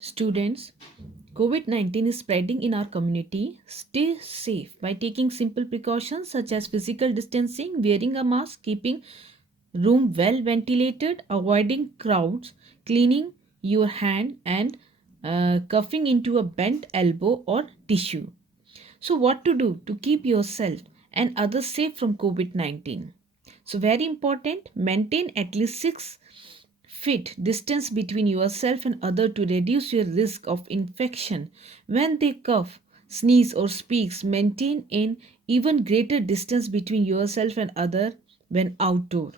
Students, COVID 19 is spreading in our community. Stay safe by taking simple precautions such as physical distancing, wearing a mask, keeping room well ventilated, avoiding crowds, cleaning your hand, and cuffing into a bent elbow or tissue. So, what to do to keep yourself and others safe from COVID 19? So, very important, maintain at least 6 feet distance between yourself and other to reduce your risk of infection. When they cough, sneeze, or speaks, maintain an even greater distance between yourself and other when outdoor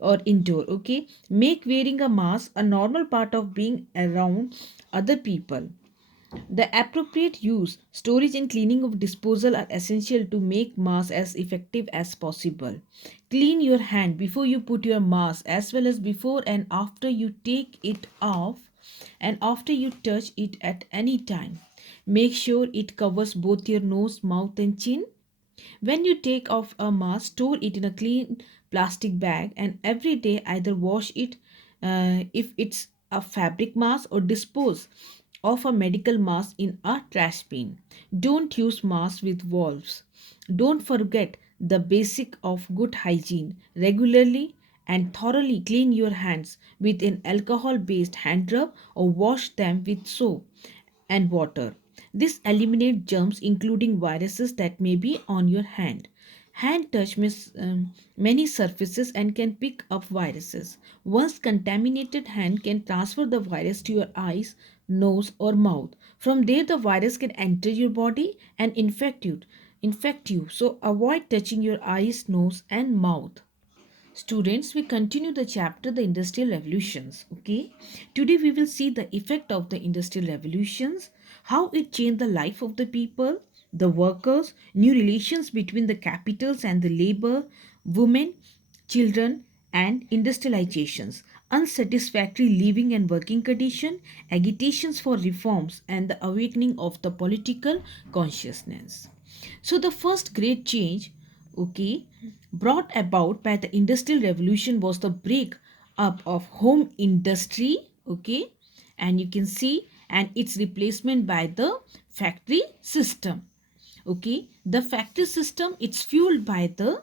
or indoor. Okay, make wearing a mask a normal part of being around other people. The appropriate use, storage, and cleaning of disposal are essential to make mask as effective as possible. Clean your hand before you put your mask as well as before and after you take it off and after you touch it at any time. Make sure it covers both your nose, mouth, and chin. When you take off a mask, store it in a clean plastic bag and every day either wash it if it's a fabric mask or dispose of a medical mask in a trash bin. Don't use masks with valves. Don't forget the basic of good hygiene. Regularly and thoroughly clean your hands with an alcohol based hand rub or wash them with soap and water. This eliminates germs including viruses that may be on your hand. Hand touch many surfaces and can pick up viruses. Once contaminated hand can transfer the virus to your eyes, nose or mouth. From there the virus can enter your body and infect you. So avoid touching your eyes, nose and mouth. Students, we continue the chapter the industrial revolutions. Okay, today we will see the effect of the industrial revolutions, how it changed the life of the people, the workers, new relations between the capitals and the labor, women, children, and industrializations, unsatisfactory living and working condition, agitations for reforms, and the awakening of the political consciousness. So the first great change, okay, brought about by the industrial revolution was the break up of home industry, okay, and you can see and its replacement by the factory system. Okay, the factory system, it's fueled by the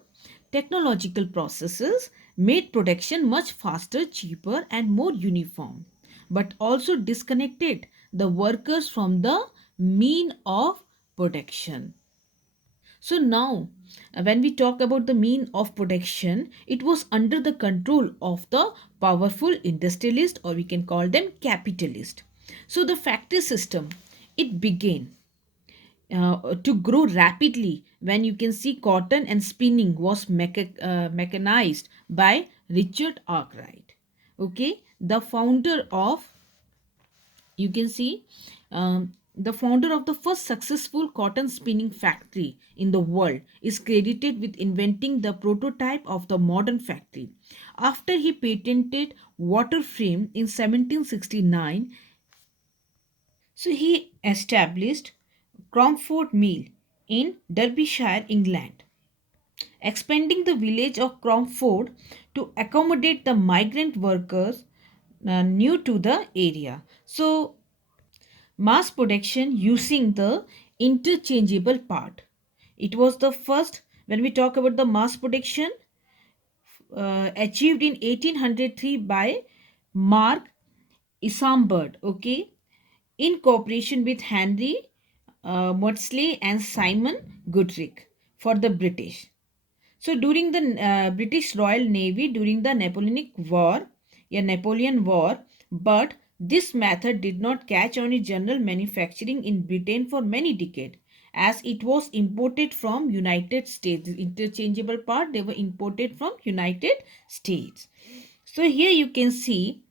technological processes, made production much faster, cheaper and more uniform, but also disconnected the workers from the mean of production. So now, when we talk about the mean of production, it was under the control of the powerful industrialist, or we can call them capitalist. So the factory system, it began to grow rapidly when you can see cotton and spinning was mechanized by Richard Arkwright. Okay, the founder of, you can see, the founder of the first successful cotton spinning factory in the world is credited with inventing the prototype of the modern factory. After he patented water frame in 1769, so he established Cromford Mill in Derbyshire, England, expanding the village of Cromford to accommodate the migrant workers new to the area. So mass production using the interchangeable part. It was the first, when we talk about the mass production, achieved in 1803 by Mark Isambard, okay, in cooperation with Henry Maudslay and Simon Goodrich for the British. So during the British Royal Navy during the Napoleon War, but this method did not catch on in general manufacturing in Britain for many decades, as it was imported from United States. The interchangeable part, they were imported from United States. So here you can see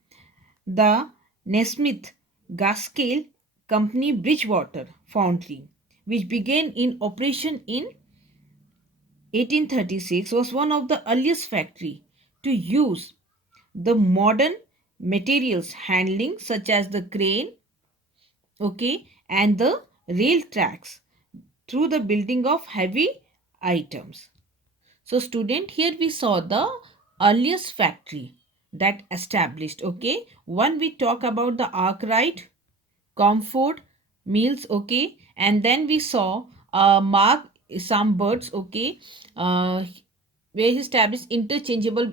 the Nesmith Gaskell Company Bridgewater Foundry, which began in operation in 1836, was one of the earliest factory to use the modern materials handling such as the crane, okay, and the rail tracks through the building of heavy items. So student, here we saw the earliest factory that established, okay. One, we talk about the Arkwright, comfort meals, okay. And then we saw Mark some birds, okay, uh, where he established interchangeable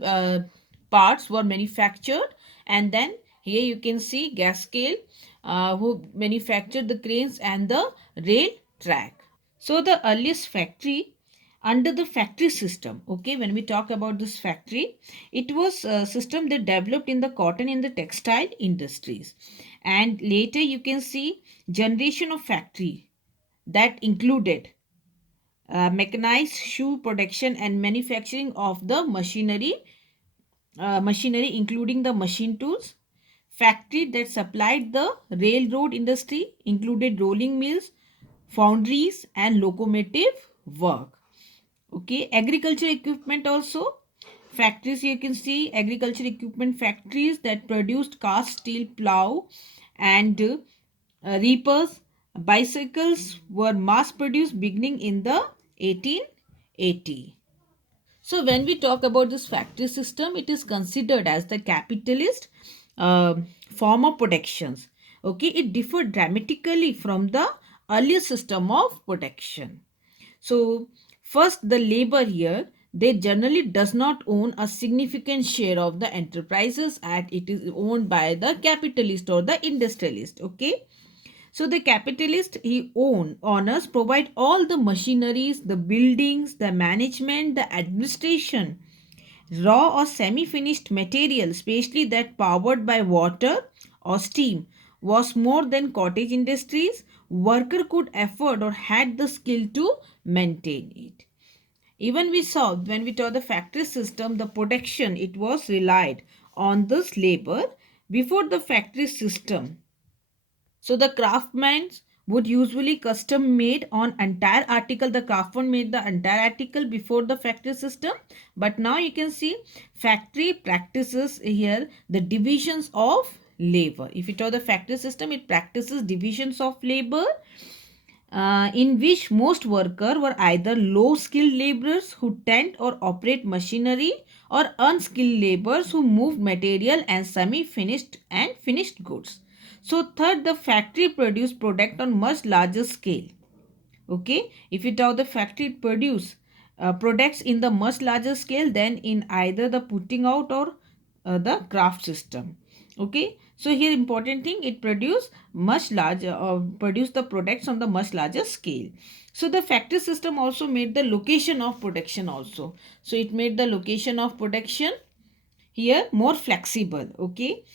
parts were manufactured. And then here you can see Gaskell, who manufactured the cranes and the rail track. So the earliest factory under the factory system, okay, when we talk about this factory, it was a system that developed in the cotton in the textile industries. And later you can see generation of factory that included mechanized shoe production and manufacturing of the machinery including the machine tools. Factory that supplied the railroad industry included rolling mills, foundries and locomotive work. Okay, agriculture equipment also. Factories, you can see agriculture equipment factories that produced cast steel plow and reapers. Bicycles were mass produced beginning in the 1880. So when we talk about this factory system, it is considered as the capitalist uh, form of protections. Okay, it differed dramatically from the earlier system of protection. So first, the labor here, they generally does not own a significant share of the enterprises, and it is owned by the capitalist or the industrialist. Okay, so the capitalist he owners provide all the machineries, the buildings, the management, the administration. Raw or semi-finished material, especially that powered by water or steam, was more than cottage industries. Worker could afford or had the skill to maintain it. Even we saw when we saw the factory system, the production it was relied on this labor before the factory system. So the craftsmen would usually custom made on entire article. The craftsman made the entire article before the factory system. But now you can see factory practices here the divisions of labor. If you talk the factory system, it practices divisions of labor in which most workers were either low skilled laborers who tend or operate machinery or unskilled laborers who moved material and semi finished and finished goods. So third, the factory produced product on much larger scale. Okay, if you talk the factory produce products in the much larger scale than in either the putting out or the craft system. Okay, so here important thing, it produce much larger produce the products on the much larger scale. So the factory system also made the location of production also. So it made the location of production here more flexible. Okay,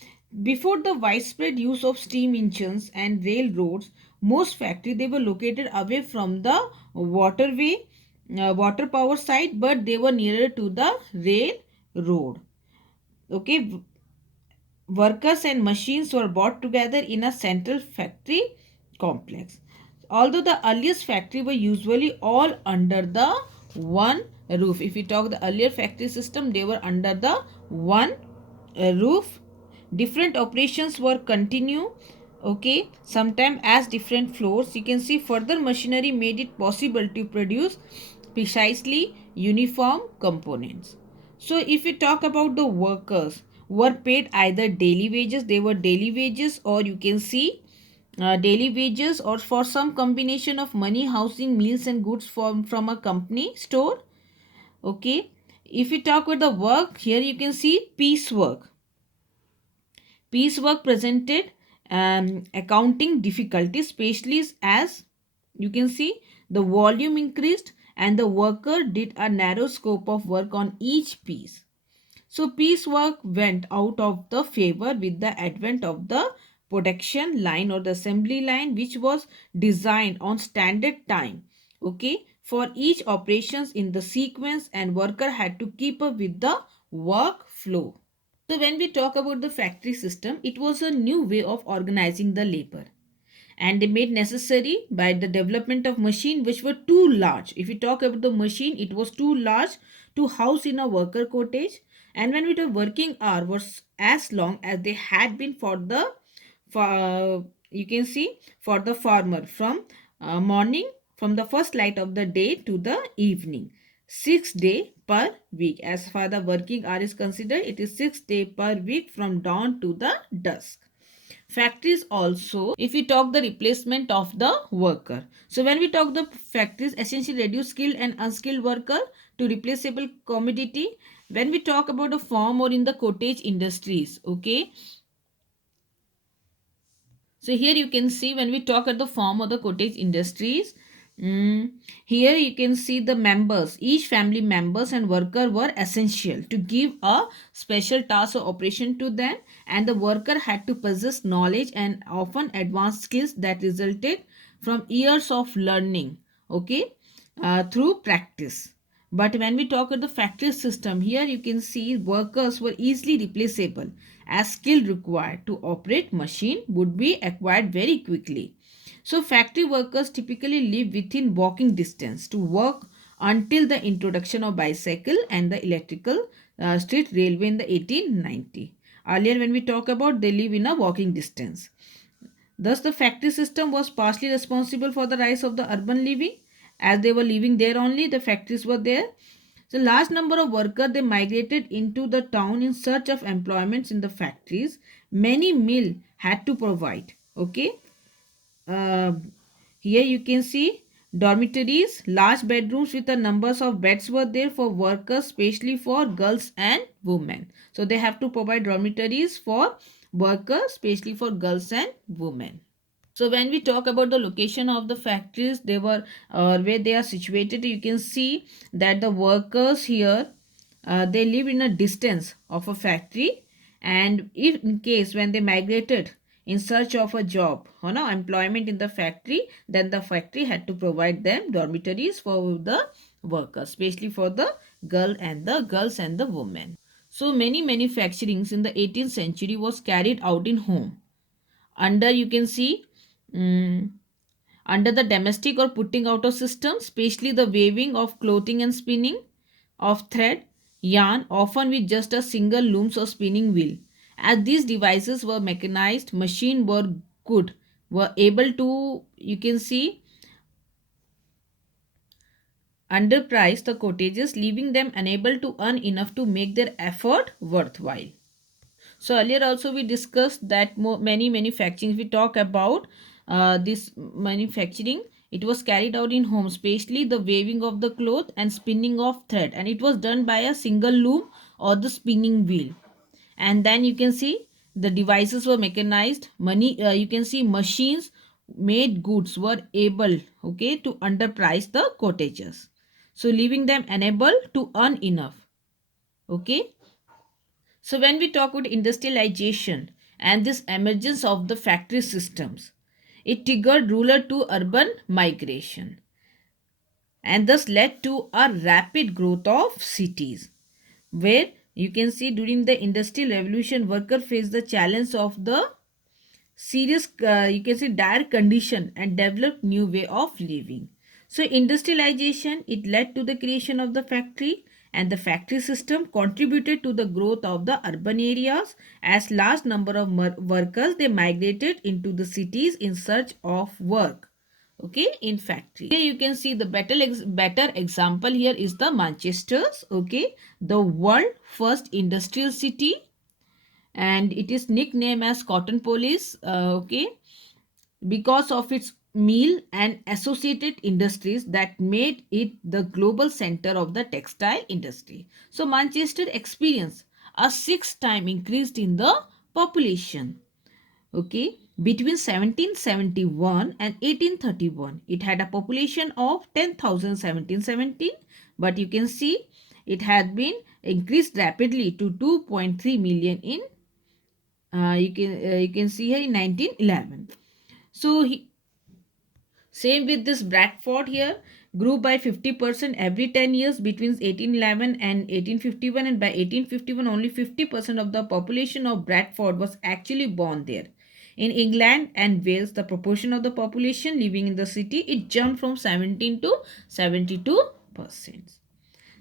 before the widespread use of steam engines and railroads, most factories they were located away from the waterway, water power site, but they were nearer to the railroad. Okay, workers and machines were brought together in a central factory complex. Although the earliest factory were usually all under the one roof. If we talk the earlier factory system, they were under the one roof. Different operations were continue. Okay, sometimes as different floors. You can see further machinery made it possible to produce precisely uniform components. So if we talk about the workers were paid either daily wages, they were daily wages, or you can see daily wages, or for some combination of money, housing, meals and goods from a company store. Okay, if we talk about the work, here you can see piecework. Piecework presented accounting difficulties, especially as you can see the volume increased and the worker did a narrow scope of work on each piece. So piecework went out of the favor with the advent of the production line or the assembly line, which was designed on standard time. Okay, for each operations in the sequence, and worker had to keep up with the workflow. So when we talk about the factory system, it was a new way of organizing the labor, and they made necessary by the development of machine which were too large. If we talk about the machine, it was too large to house in a worker cottage, and when we the working hour was as long as they had been for you can see for the farmer from morning, from the first light of the day to the evening, 6 day per week. As far the working hour is considered, it is 6 day per week from dawn to the dusk. Factories also, if we talk the replacement of the worker. So when we talk the factories essentially reduce skilled and unskilled worker to replaceable commodity. When we talk about a farm or in the cottage industries, okay. So here you can see when we talk at the farm or the cottage industries, mm, here you can see the members, each family members and worker were essential to give a special task or operation to them, and the worker had to possess knowledge and often advanced skills that resulted from years of learning, okay, through practice. But when we talk about the factory system, here you can see workers were easily replaceable as skill required to operate machine would be acquired very quickly. So factory workers typically live within walking distance to work until the introduction of bicycle and the electrical street railway in the 1890. Earlier when we talk about they live in a walking distance. Thus, the factory system was partially responsible for the rise of the urban living. As they were living there only, the factories were there. So, large number of workers they migrated into the town in search of employments in the factories. Many mill had to provide. Okay, uh, here you can see dormitories, large bedrooms with the numbers of beds were there for workers, especially for girls and women. So they have to provide dormitories for workers, especially for girls and women. So when we talk about the location of the factories, they were where they are situated. You can see that the workers here they live in a distance of a factory, and if in case when they migrated in search of a job or no employment in the factory, then the factory had to provide them dormitories for the workers, especially for the girls and the women. So many manufacturings in the 18th century was carried out in home under you can see mm, under the domestic or putting out of system, especially the weaving of clothing and spinning of thread yarn, often with just a single looms or spinning wheel. As these devices were mechanized, machine were able to you can see underprice the cottages, leaving them unable to earn enough to make their effort worthwhile. So earlier also we discussed that many manufacturing. If we talk about this manufacturing, it was carried out in homes, especially the weaving of the cloth and spinning of thread, and it was done by a single loom or the spinning wheel. And then you can see the devices were mechanized. Money you can see machines made goods were able okay to underprice the cottages, so leaving them unable to earn enough. Okay. So when we talk about industrialization and this emergence of the factory systems, it triggered rural to urban migration and thus led to a rapid growth of cities, where you can see during the industrial revolution workers faced the challenge of the serious you can say dire condition and developed new way of living. So industrialization it led to the creation of the factory, and the factory system contributed to the growth of the urban areas as large number of workers they migrated into the cities in search of work, okay, in factory. Here you can see the better example here is the Manchester's, okay, the world first industrial city, and it is nicknamed as Cotton Police, okay, because of its meal and associated industries that made it the global center of the textile industry. So Manchester experienced a 6 time increase in the population, okay, between 1771 and 1831. It had a population of 10,000 1717, but you can see it had been increased rapidly to 2.3 million in you can see here in 1911. So same with this Bradford here, grew by 50% every 10 years between 1811 and 1851, and by 1851 only 50% of the population of Bradford was actually born there. In England and Wales, the proportion of the population living in the city it jumped from 17 to 72%.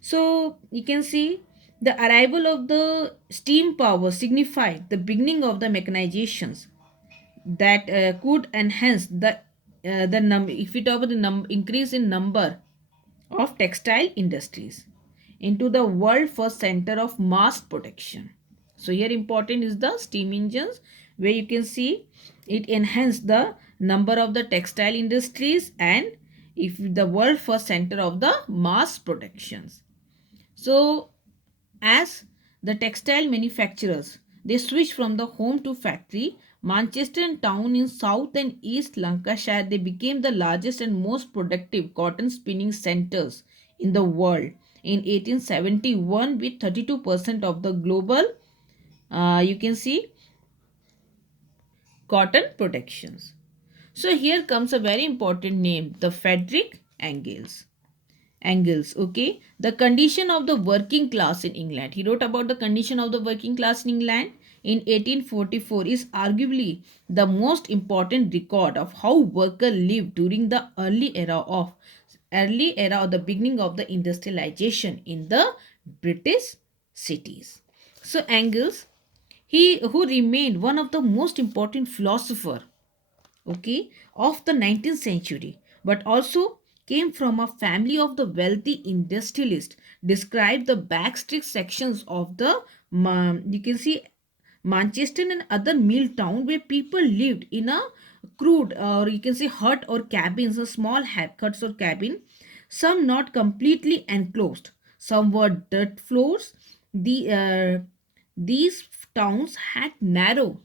So you can see the arrival of the steam power signified the beginning of the mechanizations that could enhance the number. If we talk about the increase in number of textile industries into the world first center of mass production. So here important is the steam engines where you can see it enhanced the number of the textile industries and if the world first center of the mass productions. So as the textile manufacturers, they switched from the home to factory. Manchester and town in South and East Lancashire, they became the largest and most productive cotton spinning centers in the world in 1871 with 32% of the global, you can see, cotton productions. So here comes a very important name, the Frederick Engels. Okay, the condition of the working class in England. He wrote about the condition of the working class in England in 1844 is arguably the most important record of how workers lived during the early era of the beginning of the industrialization in the British cities. So Engels, he who remained one of the most important philosopher, okay, of the 19th century, but also came from a family of the wealthy industrialist, described the backstreet sections of the, you can see, Manchester and other mill town where people lived in a crude, or you can say hut or cabins, a small huts or cabin, some not completely enclosed, some were dirt floors. These towns had narrow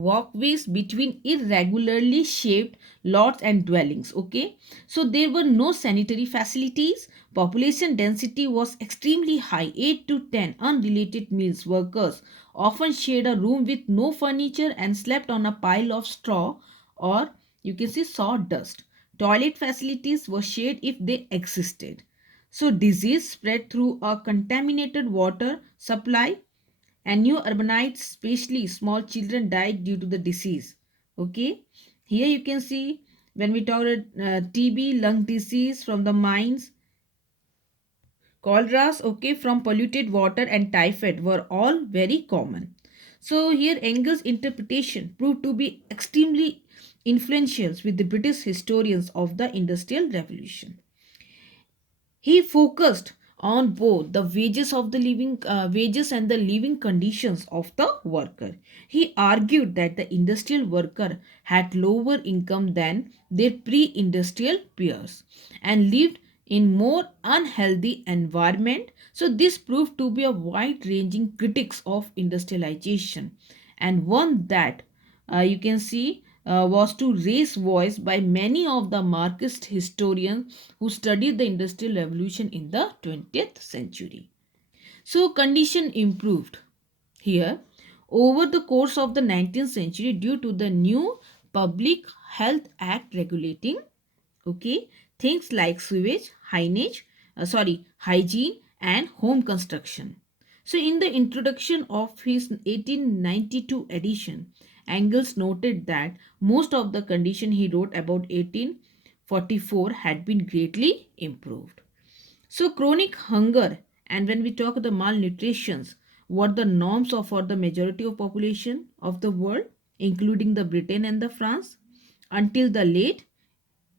walkways between irregularly shaped lots and dwellings. Okay, so there were no sanitary facilities. Population density was extremely high, 8 to 10 unrelated meals workers often shared a room with no furniture and slept on a pile of straw or you can say sawdust. Toilet facilities were shared if they existed. So disease spread through a contaminated water supply and new urbanites, especially small children, died due to the disease. Okay, here you can see when we talk about TB, lung disease from the mines, choleras, okay, from polluted water and typhoid were all very common. So here Engels' interpretation proved to be extremely influential with the British historians of the Industrial Revolution. He focused on both the wages and the living conditions of the worker. He argued that the industrial worker had lower income than their pre-industrial peers and lived in more unhealthy environment. So this proved to be a wide-ranging critics of industrialization and one that you can see was to raise voice by many of the Marxist historians who studied the Industrial Revolution in the 20th century. So condition improved here over the course of the 19th century due to the new Public Health Act regulating, okay, things like sewage, hygiene and home construction. So in the introduction of his 1892 edition, Engels noted that most of the condition he wrote about 1844 had been greatly improved. So chronic hunger and when we talk the malnutritions, what the norms of for the majority of population of the world, including the Britain and the France, until the late,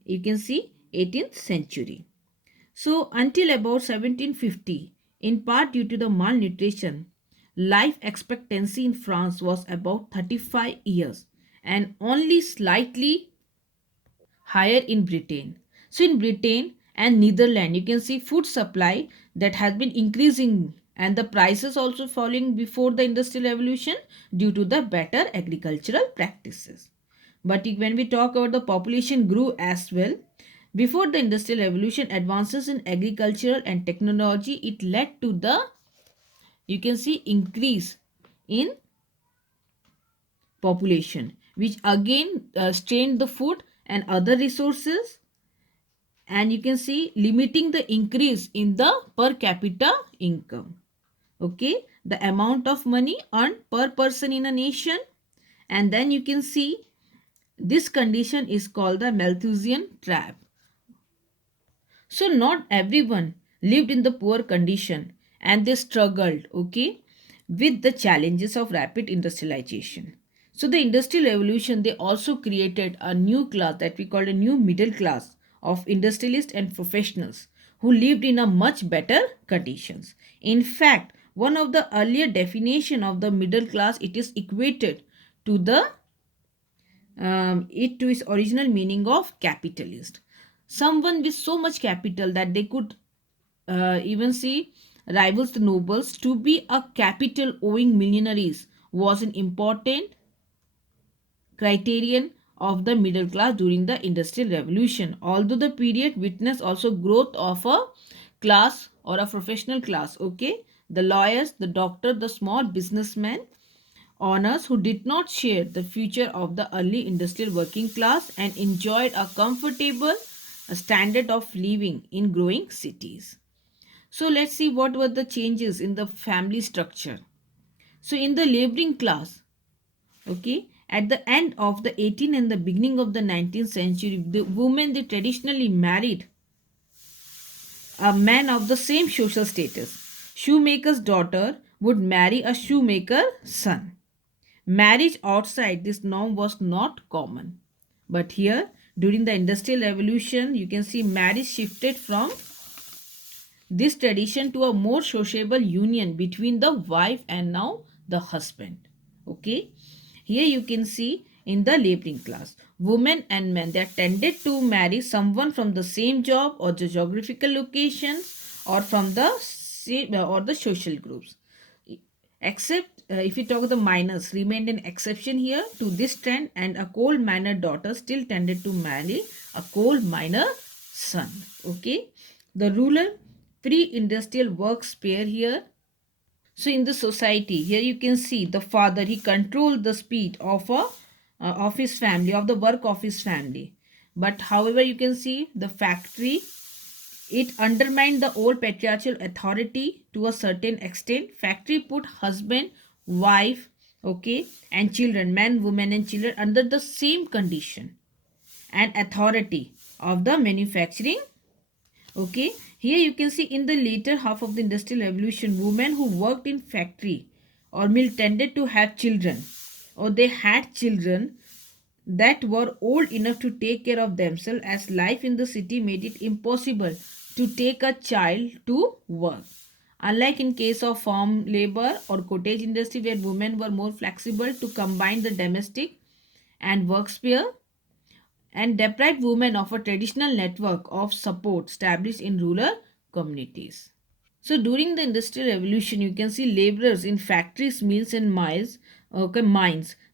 you can see, 18th century. So until about 1750, in part due to the malnutrition, life expectancy in France was about 35 years and only slightly higher in Britain. So in Britain and Netherlands, you can see food supply that has been increasing and the prices also falling before the industrial revolution due to the better agricultural practices. But when we talk about the population grew as well, before the industrial revolution, advances in agricultural and technology, it led to the, you can see, increase in population, which again strained the food and other resources, and you can see limiting the increase in the per capita income. Okay, the amount of money earned per person in a nation, and then you can see this condition is called the Malthusian trap. So not everyone lived in the poor condition and they struggled, okay, with the challenges of rapid industrialization. So the industrial revolution, they also created a new class that we called a new middle class of industrialists and professionals who lived in a much better conditions. In fact, one of the earlier definition of the middle class, it is equated to the it to its original meaning of capitalist. Someone with so much capital that they could even see rivals the nobles. To be a capital owing millionaires was an important criterion of the middle class during the industrial revolution. Although the period witnessed also growth of a class or a professional class, okay, the lawyers, the doctor, the small businessmen, owners who did not share the future of the early industrial working class and enjoyed a comfortable standard of living in growing cities. So let's see what were the changes in the family structure. So in the laboring class, okay, at the end of the 18th and the beginning of the 19th century, the women they traditionally married a man of the same social status. Shoemaker's daughter would marry a shoemaker's son. Marriage outside this norm was not common. But here, during the Industrial Revolution, you can see marriage shifted from this tradition to a more sociable union between the wife and now the husband. Okay, here you can see in the laboring class, women and men they are tended to marry someone from the same job or the geographical location or from the same or the social groups. Except if we talk of the minors, remained an exception here to this trend, and a coal miner daughter still tended to marry a coal miner son. Okay, the rural pre-industrial work spare here. So in the society, here you can see the father he controlled the speed of his family, of the work of his family. But however, you can see the factory it undermined the old patriarchal authority to a certain extent. Factory put husband, wife, okay, and children, men, women, and children under the same condition and authority of the manufacturing. Okay, here you can see in the later half of the industrial revolution, women who worked in factory or mill tended to have children, or they had children that were old enough to take care of themselves, as life in the city made it impossible to take a child to work. Unlike in case of farm labor or cottage industry where women were more flexible to combine the domestic and work sphere, and deprived women of a traditional network of support established in rural communities. So during the industrial revolution, you can see laborers in factories, mills, and mines.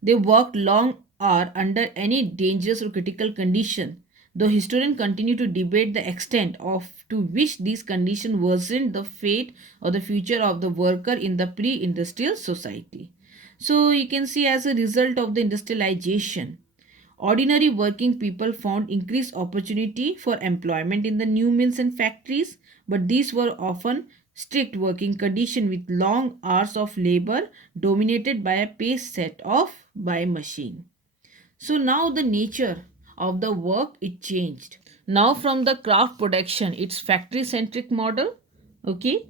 They worked long hours under any dangerous or critical condition. Though historians continue to debate the extent of to which these conditions worsened the fate or the future of the worker in the pre-industrial society. So you can see as a result of the industrialization, ordinary working people found increased opportunity for employment in the new mills and factories, but these were often strict working conditions with long hours of labor dominated by a pace set off by machine. So now the nature of the work it changed. Now from the craft production, it's factory centric model. Okay,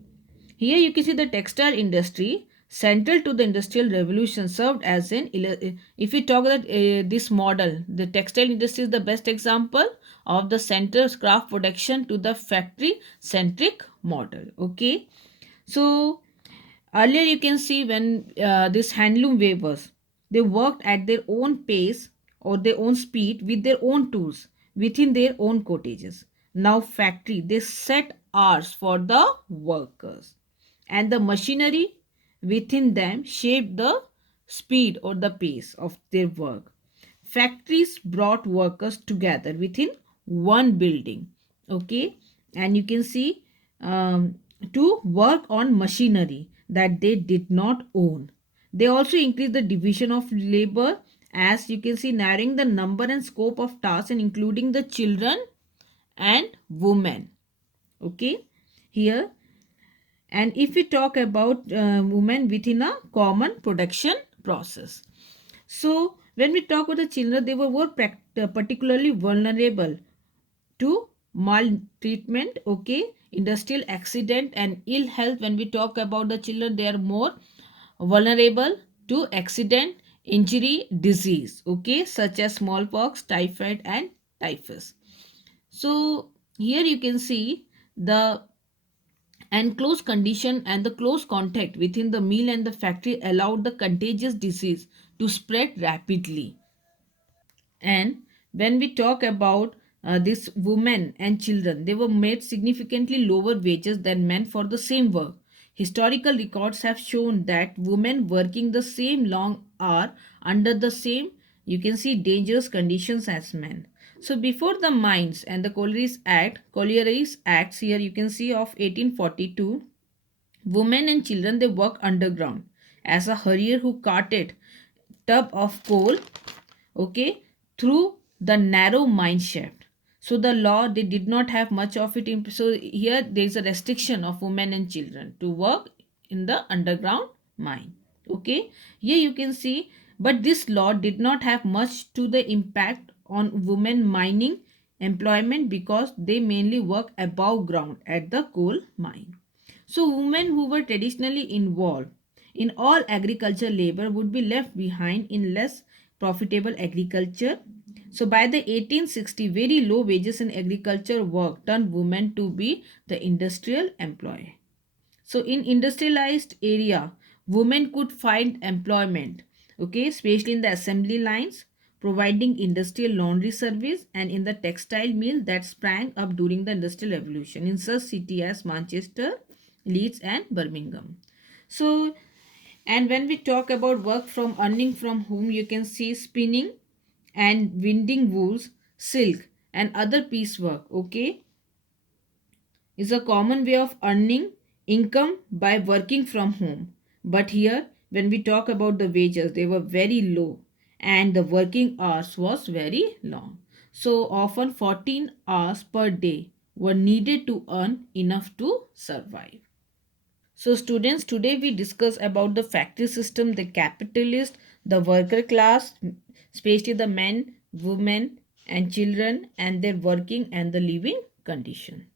here you can see the textile industry central to the industrial revolution served as an if we talk that this model, the textile industry is the best example of the center craft production to the factory centric model. Okay, so earlier you can see when this handloom weavers they worked at their own pace or their own speed with their own tools within their own cottages. Now factory they set hours for the workers, and the machinery within them shape the speed or the pace of their work. Factories brought workers together within one building, okay, and you can see to work on machinery that they did not own. They also increased the division of labor, as you can see, narrowing the number and scope of tasks and including the children and women. Okay, here, and if we talk about women within a common production process, so when we talk about the children, they were more particularly vulnerable to maltreatment, okay, industrial accident and ill health. When we talk about the children, they are more vulnerable to accident, injury, disease, okay, such as smallpox, typhoid, and typhus. So here you can see the and close condition and the close contact within the mill and the factory allowed the contagious disease to spread rapidly. And when we talk about this women and children, they were made significantly lower wages than men for the same work. Historical records have shown that women working the same long hour under the same, you can see, dangerous conditions as men. So before the Mines and the Collieries Acts here you can see of 1842, women and children they work underground as a hurrier who carted tub of coal, okay, through the narrow mine shaft. So the law they did not have much of it in, so here there is a restriction of women and children to work in the underground mine. Okay, here you can see, but this law did not have much to the impact on women mining employment because they mainly work above ground at the coal mine. So women who were traditionally involved in all agriculture labor would be left behind in less profitable agriculture. So by the 1860, very low wages in agriculture work turned women to be the industrial employee. So in industrialized area, women could find employment, okay, especially in the assembly lines, providing industrial laundry service, and in the textile mill that sprang up during the industrial revolution in such cities as Manchester, Leeds and Birmingham. So, and when we talk about work from earning from home, you can see spinning and winding wools, silk and other piecework, okay, is a common way of earning income by working from home. But here, when we talk about the wages, they were very low and the working hours was very long. So often 14 hours per day were needed to earn enough to survive. So students, today we discuss about the factory system, the capitalist, the worker class, especially the men, women and children and their working and the living condition.